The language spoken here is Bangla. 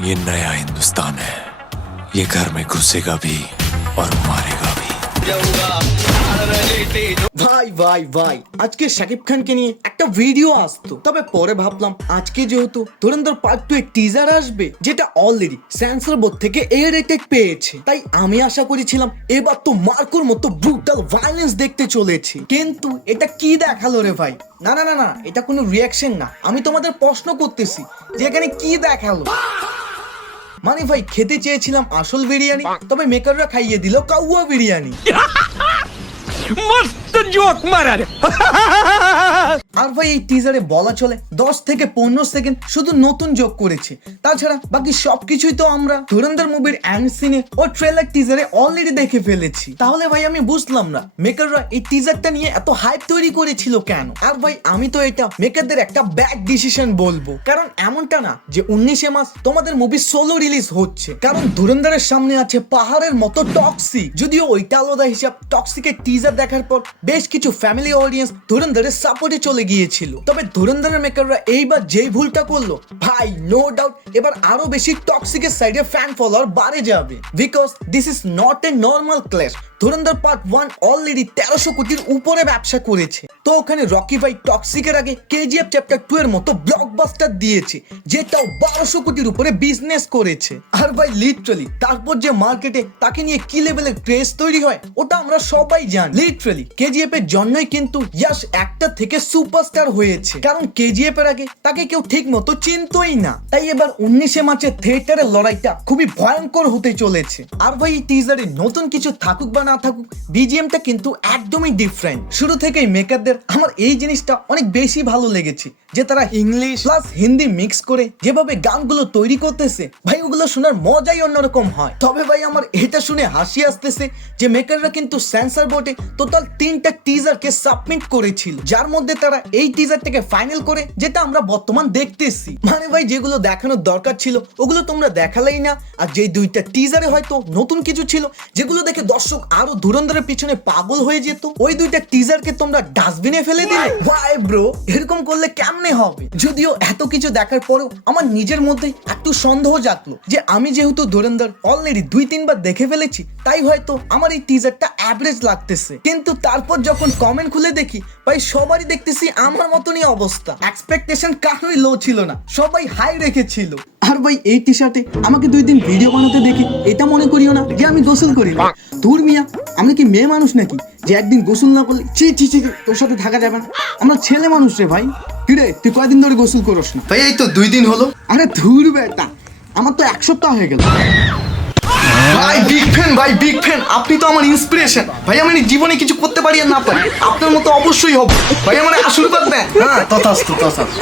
ये नया हिंदुस्तान है। ये घर में घुसेगा भी और मारेगा भी। ভাই ভাই ভাই আজকে শাকিব খানকে নিয়ে একটা ভিডিও আসতো, তবে পরে ভাবলাম আজকে যেহেতু ধুরন্ধর পার্ট 2 এর টিজার আসবে, যেটা অলরেডি সেন্সর বোর্ড থেকে এ রেটেড পেয়েছে, তাই আমি আশা করেছিলাম এবার তো মার্কোর মতো ব্রুটাল ভায়োলেন্স দেখতে চলেছি। কিন্তু এটা কি দেখালো রে ভাই? না না না না, এটা কোনো রিয়াকশন না, আমি তোমাদের প্রশ্ন করতেছি যে এখানে কি দেখালো। মানে ভাই খেতে চেয়েছিলাম আসল বিরিয়ানি, তবে মেকাররা খাইয়ে দিল কাউয়া বিরিয়ানি। मस्त जोक मारा रे। আর ভাই এই টিজারে বলা চলে 10 থেকে 15 সেকেন্ড শুধু নতুন যোগ করেছে, তাছাড়া বাকি সবকিছুই তো আমরা ধুরন্ধর মুভির এন্ড সিনে ও ট্রেলার টিজারে অলরেডি দেখে ফেলেছি। তাহলে ভাই আমি বুঝলাম না মেকাররা এই টিজারটা নিয়ে এত হাইপ তৈরি করেছিল কেন। আর ভাই আমি তো এটা মেকারদের একটা ব্যাড ডিসিশন বলবো, কারণ এমনটা না যে 19 মাস তোমাদের মুভি সোলো রিলিজ হচ্ছে, কারণ ধুরন্ধরের সামনে আছে পাহাড়ের মতো টক্সিক। যদিও ওইটা আলাদা হিসাব, টক্সিকের টিজার দেখার পর বেশ কিছু ফ্যামিলি অডিয়েন্স ধুরন্ধরের সাপোর্টে চলে গিয়েছিল। তবে ধুরন্ধরের মেকাররা এইবার যেই ভুলটা করলো ভাই, নো ডাউট এবার আরো বেশি টক্সিকের সাইডে ফ্যান ফলোয়ার বাড়ে যাবে, because this is not a normal clash. Dhurandhar part 1 already 1300 কোটির উপরে ব্যবসা করেছে, তো ওখানে রকি ভাই টক্সিকের আগে কেজিএফ চ্যাপ্টার 2 এর মতো ব্লকবাস্টার দিয়েছে, যেটাও 1200 কোটির উপরে বিজনেস করেছে। আর ভাই লিটারালি তারপর যে মার্কেটে তাকে নিয়ে কি লেভেলের ক্রেজ তৈরি হয় ওটা আমরা সবাই জানি। লিটারালি কেজিএফ এর জন্যই কিন্তু ইয়াশ একটা থেকে সুপারস্টার হয়েছে, কারণ কেজিএফ এর আগে তাকে কেউ ঠিক মতো চিনতই না। তাই এবার 19 মার্চে থিয়েটারের লড়াইটা খুবই ভয়ঙ্কর হতে চলেছে। আর ভাই এই টিজারে নতুন কিছু থাকুক বা না থাকুক, বিজিএমটা কিন্তু একদমই ডিফারেন্ট। শুরু থেকেই মেকারদের আমার এই জিনিসটা অনেক বেশি ভালো লেগেছে যে তারা ইংলিশ প্লাস হিন্দি মিক্স করে যেভাবে গানগুলো তৈরি করতেছে, ভাই ওগুলো শোনার মজাই অন্যরকম হয়। তবে ভাই আমার এটা শুনে হাসি আসতেছে যে মেকাররা কিন্তু সেন্সর বোর্ডে টোটাল 3টা টিজারকে সাবমিট করেছিল, যার মধ্যে তারা এই টিজারটাকে ফাইনাল করে যেটা আমরা বর্তমান দেখতেছি। মানে ভাই যেগুলো দেখানোর দরকার ছিল ওগুলো তোমরা দেখালেই না, আর যে 2টা টিজারে হয়তো নতুন কিছু ছিল যেগুলো দেখে দর্শক আরো ধুরন্ধরের পিছনে পাগল হয়ে যেত, ওই 2টা টিজারকে তোমরা ডাস্টবিনে ফেলে দিলে। ভাই ব্রো এরকম করলে কেমনে হবে? যদিও এত কিছু দেখার পরেও আমার নিজের মধ্যে একটু সন্দেহ জাগলো যে আমি যেহেতু ধুরন্ধর অলরেডি 2-3 বার দেখে ফেলেছি, তাই হয়তো আমার এই টিজারটা অ্যাভারেজ লাগতেছে। কিন্তু তারপর যখন কমেন্ট খুলে দেখি ভাই সবারই দেখতেছি আমার মতনই অবস্থা। এক্সপেকটেশন কারোই লো ছিল না, সবাই হাই রেখেছিল। আর ভাই এই টি শার্টে আমাকে 2 দিন ভিডিও বানাতে দেখি এটা মনে করিও না যে আমি গোসল করি না। তোর মিয়া আমি কি মেয়ে মানুষ নাকি যে একদিন গোসল না করলে ছি ছি ছি তোর সাথে থাকা যাবে না? আমরা ছেলে মানুষ রে ভাই। কিরে তুই কয়দিন ধরে গোসল করস না? ভাই এই তো 2 দিন হলো। আরে ধুর বেটা, আমার তো 1 সপ্তাহ হয়ে গেল। ভাই বিগ ফ্যান, ভাই বিগ ফ্যান, আপনি তো আমার ইন্সপিরেশন ভাই। আমি জীবনে কিছু করতে পারি আর না পারি আপনার মতো অবশ্যই হব ভাই, আমার আশীর্বাদ দেন। হ্যাঁ তথাস্তু তথাস্তু।